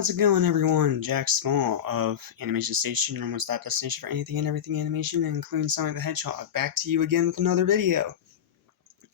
How's it going, everyone? Jack Small of Animation Station, your one-stop destination for anything and everything animation, including Sonic the Hedgehog. Back to you again with another video.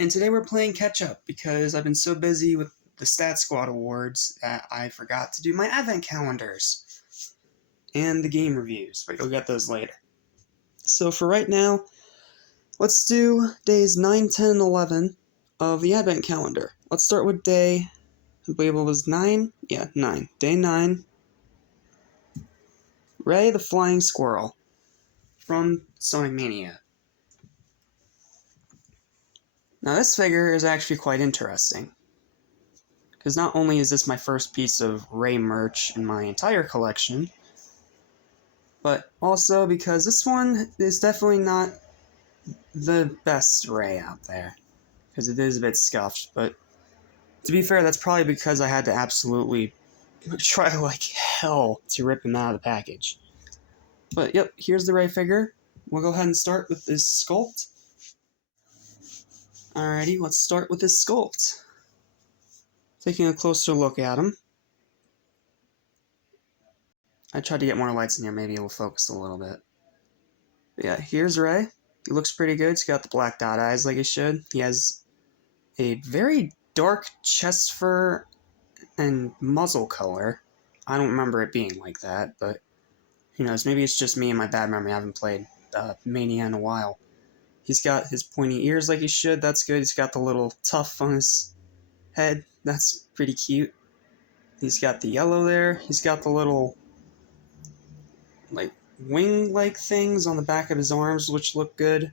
And today we're playing catch-up because I've been so busy with the Stat Squad Awards that I forgot to do my advent calendars and the game reviews, but you'll get those later. So for right now, let's do days 9, 10, and 11 of the advent calendar. Let's start with day... I believe it was 9? Yeah, 9. Day 9. Ray the Flying Squirrel from Sonic Mania. Now this figure is actually quite interesting, because not only is this my first piece of Ray merch in my entire collection, but also because this one is definitely not the best Ray out there, because it is a bit scuffed, but to be fair, that's probably because I had to absolutely try like hell to rip him out of the package. But yep, here's the Ray figure. We'll go ahead and start with this sculpt. Alrighty, let's start with this sculpt. Taking a closer look at him. I tried to get more lights in here, maybe it'll focus a little bit. But yeah, here's Ray. He looks pretty good. He's got the black dot eyes like he should. He has a very dark chest fur and muzzle color. I don't remember it being like that, but who knows, maybe it's just me and my bad memory. I haven't played Mania in a while. He's got his pointy ears like he should, that's good. He's got the little tuft on his head, that's pretty cute. He's got the yellow there. He's got the little like wing-like things on the back of his arms, which look good.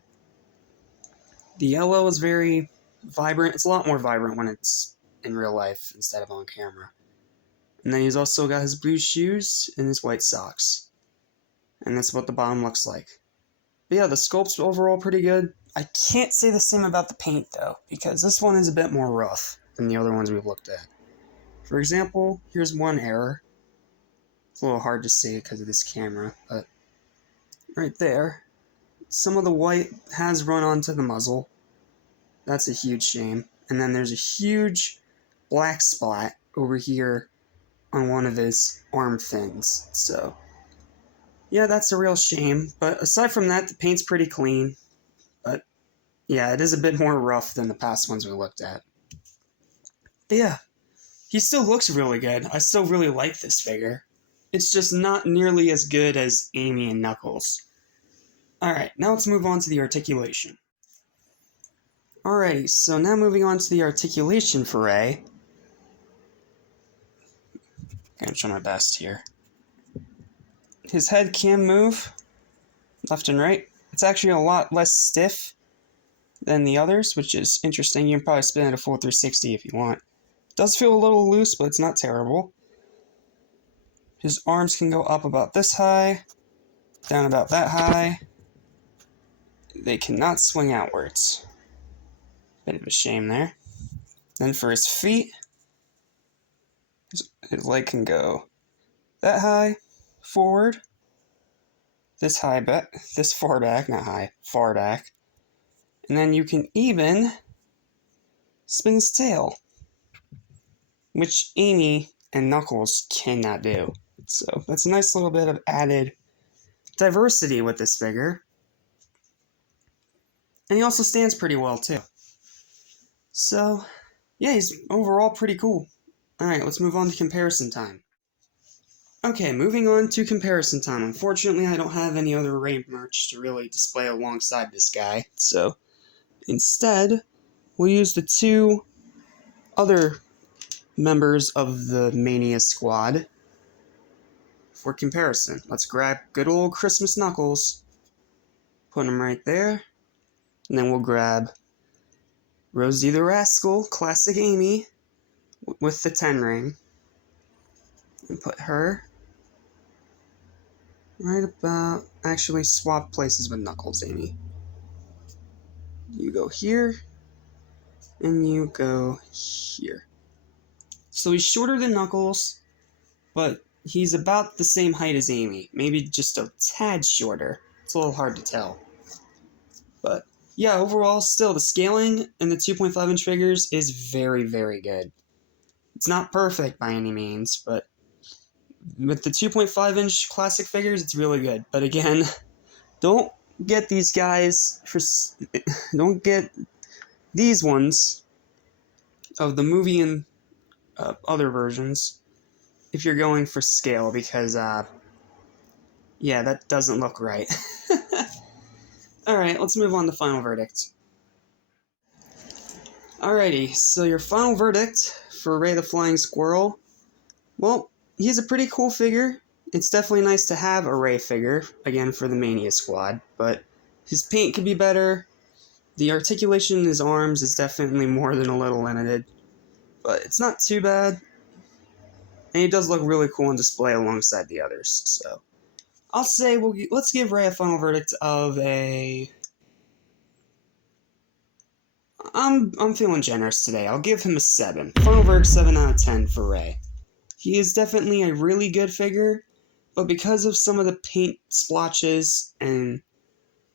The yellow is very vibrant. It's a lot more vibrant when it's in real life instead of on camera. And then he's also got his blue shoes and his white socks. And that's what the bottom looks like. But yeah, the sculpt's overall pretty good. I can't say the same about the paint though, because this one is a bit more rough than the other ones we've looked at. For example, here's one error. It's a little hard to see because of this camera, but right there, some of the white has run onto the muzzle. That's a huge shame. And then there's a huge black spot over here on one of his arm fins. So, yeah, that's a real shame. But aside from that, the paint's pretty clean. But, yeah, it is a bit more rough than the past ones we looked at. But, yeah, he still looks really good. I still really like this figure. It's just not nearly as good as Amy and Knuckles. Alright, now let's move on to the articulation. Alrighty, so now moving on to the articulation for Ray. I'm gonna try my best here. His head can move left and right. It's actually a lot less stiff than the others, which is interesting. You can probably spin it a full 360 if you want. It does feel a little loose, but it's not terrible. His arms can go up about this high, down about that high. They cannot swing outwards. Bit of a shame there. Then for his feet, his leg can go that high, forward, this high back, this far back, not high, far back. And then you can even spin his tail, which Amy and Knuckles cannot do. So that's a nice little bit of added diversity with this figure. And he also stands pretty well too. So, yeah, he's overall pretty cool. Alright, let's move on to comparison time. Okay, moving on to comparison time. Unfortunately, I don't have any other Ray merch to really display alongside this guy, so instead, we'll use the two other members of the Mania squad for comparison. Let's grab good old Christmas Knuckles, put him right there, and then we'll grab Rosie the Rascal, classic Amy, with the 10 ring, and put her right about, actually swap places with Knuckles, Amy. You go here, and you go here. So he's shorter than Knuckles, but he's about the same height as Amy, maybe just a tad shorter. It's a little hard to tell. But yeah, overall, still, the scaling in the 2.5-inch figures is very, very good. It's not perfect by any means, but with the 2.5-inch classic figures, it's really good. But again, don't get these guys for... Don't get these ones of the movie and other versions if you're going for scale, because, yeah, that doesn't look right. Alright, let's move on to final verdict. Alrighty, so your final verdict for Ray the Flying Squirrel, well, he's a pretty cool figure. It's definitely nice to have a Ray figure, again, for the Mania Squad, but his paint could be better. The articulation in his arms is definitely more than a little limited, but it's not too bad. And he does look really cool on display alongside the others, so I'll say let's give Ray a final verdict of a... I'm feeling generous today. I'll give him a 7. Final verdict 7 out of 10 for Ray. He is definitely a really good figure, but because of some of the paint splotches and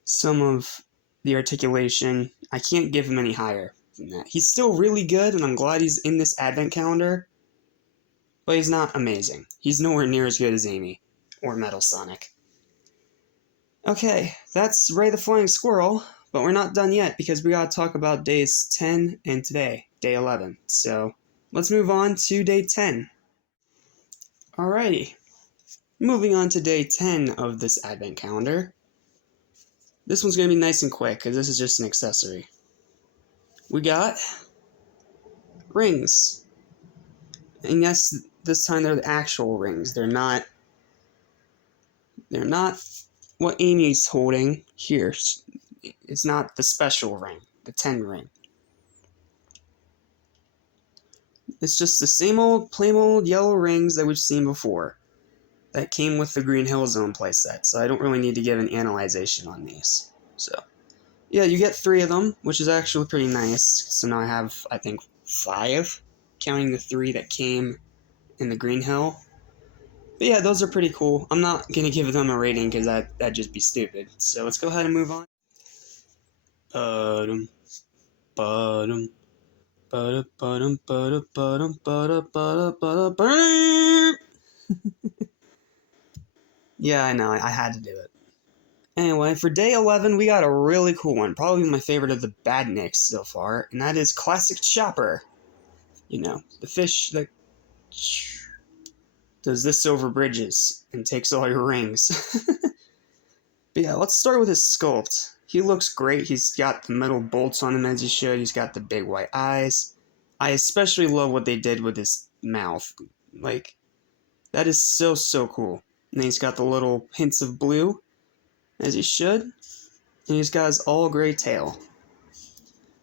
some of the articulation, I can't give him any higher than that. He's still really good, and I'm glad he's in this advent calendar, but he's not amazing. He's nowhere near as good as Amy or Metal Sonic. Okay, that's Ray the Flying Squirrel, but we're not done yet because we gotta talk about days 10 and today, day 11. So let's move on to day 10. Alrighty, moving on to day 10 of this advent calendar. This one's gonna be nice and quick because this is just an accessory. We got rings. And yes, this time they're the actual rings. They're not what Amy's holding here. It's not the special ring, the 10 ring. It's just the same old, plain old yellow rings that we've seen before. That came with the Green Hill Zone playset, so I don't really need to give an analyzation on these. So, yeah, you get 3 of them, which is actually pretty nice. So now I have, I think, 5, counting the 3 that came in the Green Hill. But yeah, those are pretty cool. I'm not going to give them a rating because that'd just be stupid. So let's go ahead and move on. Yeah, I know, I had to do it. Anyway, for day 11, we got a really cool one. Probably my favorite of the Badniks so far, and that is Classic Chopper. You know, the fish that does this over bridges and takes all your rings. But yeah, let's start with his sculpt. He looks great. He's got the metal bolts on him as he should. He's got the big white eyes. I especially love what they did with his mouth. Like, that is so, so cool. And then he's got the little hints of blue, as he should. And he's got his all gray tail.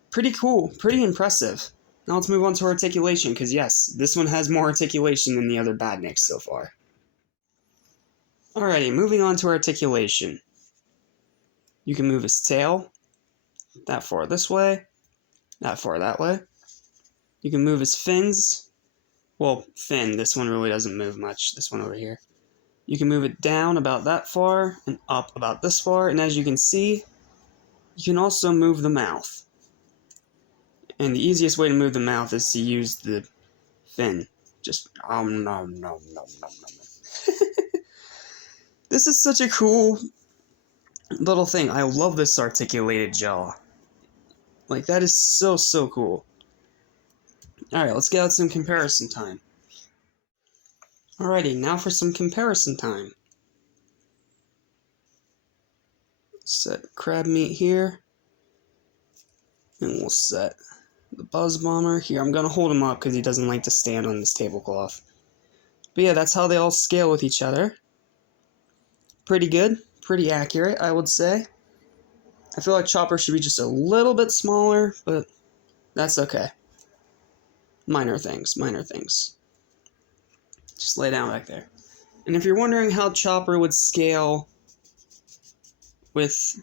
Pretty cool. Pretty impressive. Now let's move on to articulation, because yes, this one has more articulation than the other Badniks so far. Alrighty, moving on to articulation. You can move his tail that far this way, that far that way. You can move his fins. Well, fin, this one really doesn't move much, this one over here. You can move it down about that far and up about this far, and as you can see, you can also move the mouth. And the easiest way to move the mouth is to use the fin. Just no. This is such a cool little thing. I love this articulated jaw. Like, that is so, so cool. Alright, let's get out some comparison time. Alrighty, now for some comparison time. Set crab meat here. And we'll set the Buzz Bomber here. I'm going to hold him up because he doesn't like to stand on this tablecloth. But yeah, that's how they all scale with each other. Pretty good. Pretty accurate, I would say. I feel like Chopper should be just a little bit smaller, but that's okay. Minor things, minor things. Just lay down back there. And if you're wondering how Chopper would scale with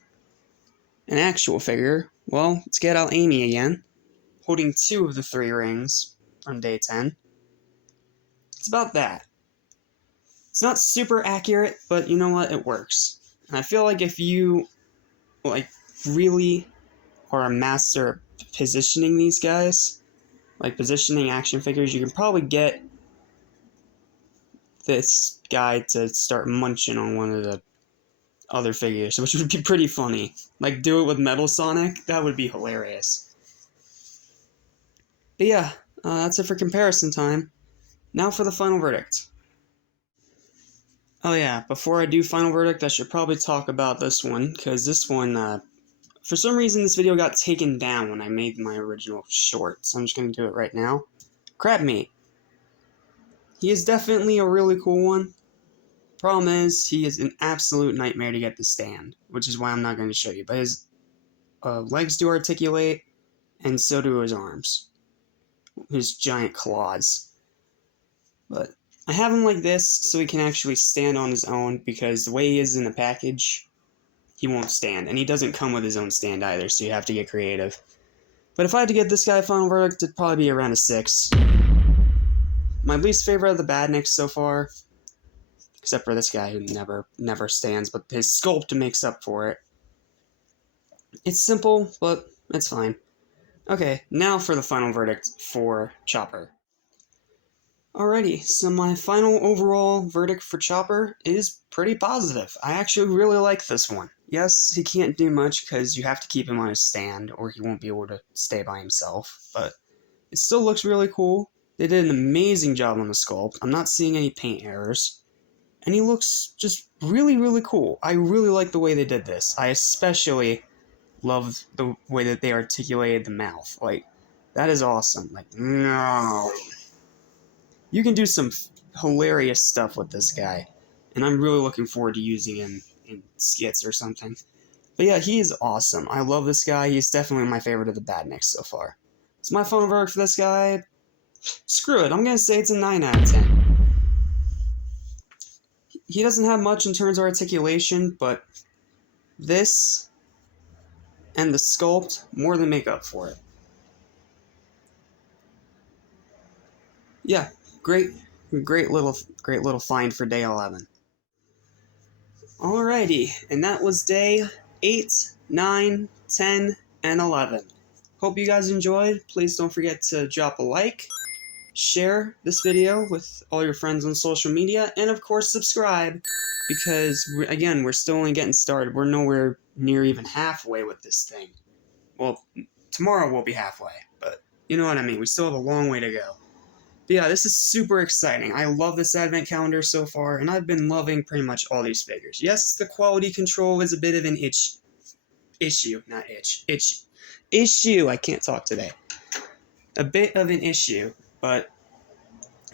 an actual figure, well, let's get out Amy again, holding 2 of the 3 rings on day 10. It's about that. It's not super accurate, but you know what? It works. And I feel like if you, like, really are a master at positioning these guys, like positioning action figures, you can probably get this guy to start munching on one of the other figures, which would be pretty funny. Like, do it with Metal Sonic? That would be hilarious. But yeah, that's it for comparison time. Now for the final verdict. Oh yeah, before I do final verdict, I should probably talk about this one, because this one, for some reason this video got taken down when I made my original short, so I'm just going to do it right now. Crab Meat. He is definitely a really cool one. Problem is, he is an absolute nightmare to get to stand, which is why I'm not going to show you. But his legs do articulate, and so do his arms. His giant claws. But I have him like this so he can actually stand on his own, because the way he is in the package, he won't stand. And he doesn't come with his own stand either, so you have to get creative. But if I had to give this guy a final verdict, it'd probably be around a 6. My least favorite of the badniks so far, except for this guy who never stands, but his sculpt makes up for it. It's simple, but it's fine. Okay, now for the final verdict for Chopper. Alrighty, so my final overall verdict for Chopper is pretty positive. I actually really like this one. Yes, he can't do much because you have to keep him on his stand or he won't be able to stay by himself, but it still looks really cool. They did an amazing job on the sculpt. I'm not seeing any paint errors. And he looks just really, really cool. I really like the way they did this. I especially love the way that they articulated the mouth. Like, that is awesome. Like, no. You can do some hilarious stuff with this guy. And I'm really looking forward to using him in skits or something. But yeah, he is awesome. I love this guy. He's definitely my favorite of the badniks so far. So my final verdict for this guy, screw it. I'm going to say it's a 9 out of 10. He doesn't have much in terms of articulation, but this and the sculpt more than make up for it. Yeah, great little find for day 11. Alrighty, and that was day 8, 9, 10, and 11. Hope you guys enjoyed. Please don't forget to drop a like, share this video with all your friends on social media, and of course subscribe, because again, we're still only getting started. We're nowhere near even halfway with this thing. Well, tomorrow we'll be halfway, but you know what I mean. We still have a long way to go. But yeah, this is super exciting. I love this advent calendar so far, and I've been loving pretty much all these figures. Yes, the quality control is a bit of an issue. I can't talk today. A bit of an issue, but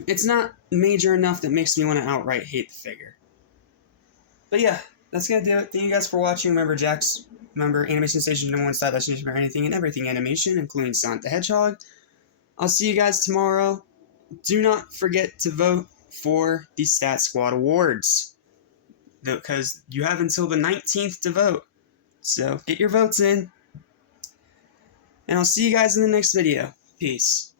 it's not major enough that makes me want to outright hate the figure. But yeah, that's gonna do it. Thank you guys for watching. Remember Animation Station #1 style destination for anything and everything animation, including Sonic the Hedgehog. I'll see you guys tomorrow. Do not forget to vote for the Stat Squad Awards, because you have until the 19th to vote. So get your votes in. And I'll see you guys in the next video. Peace.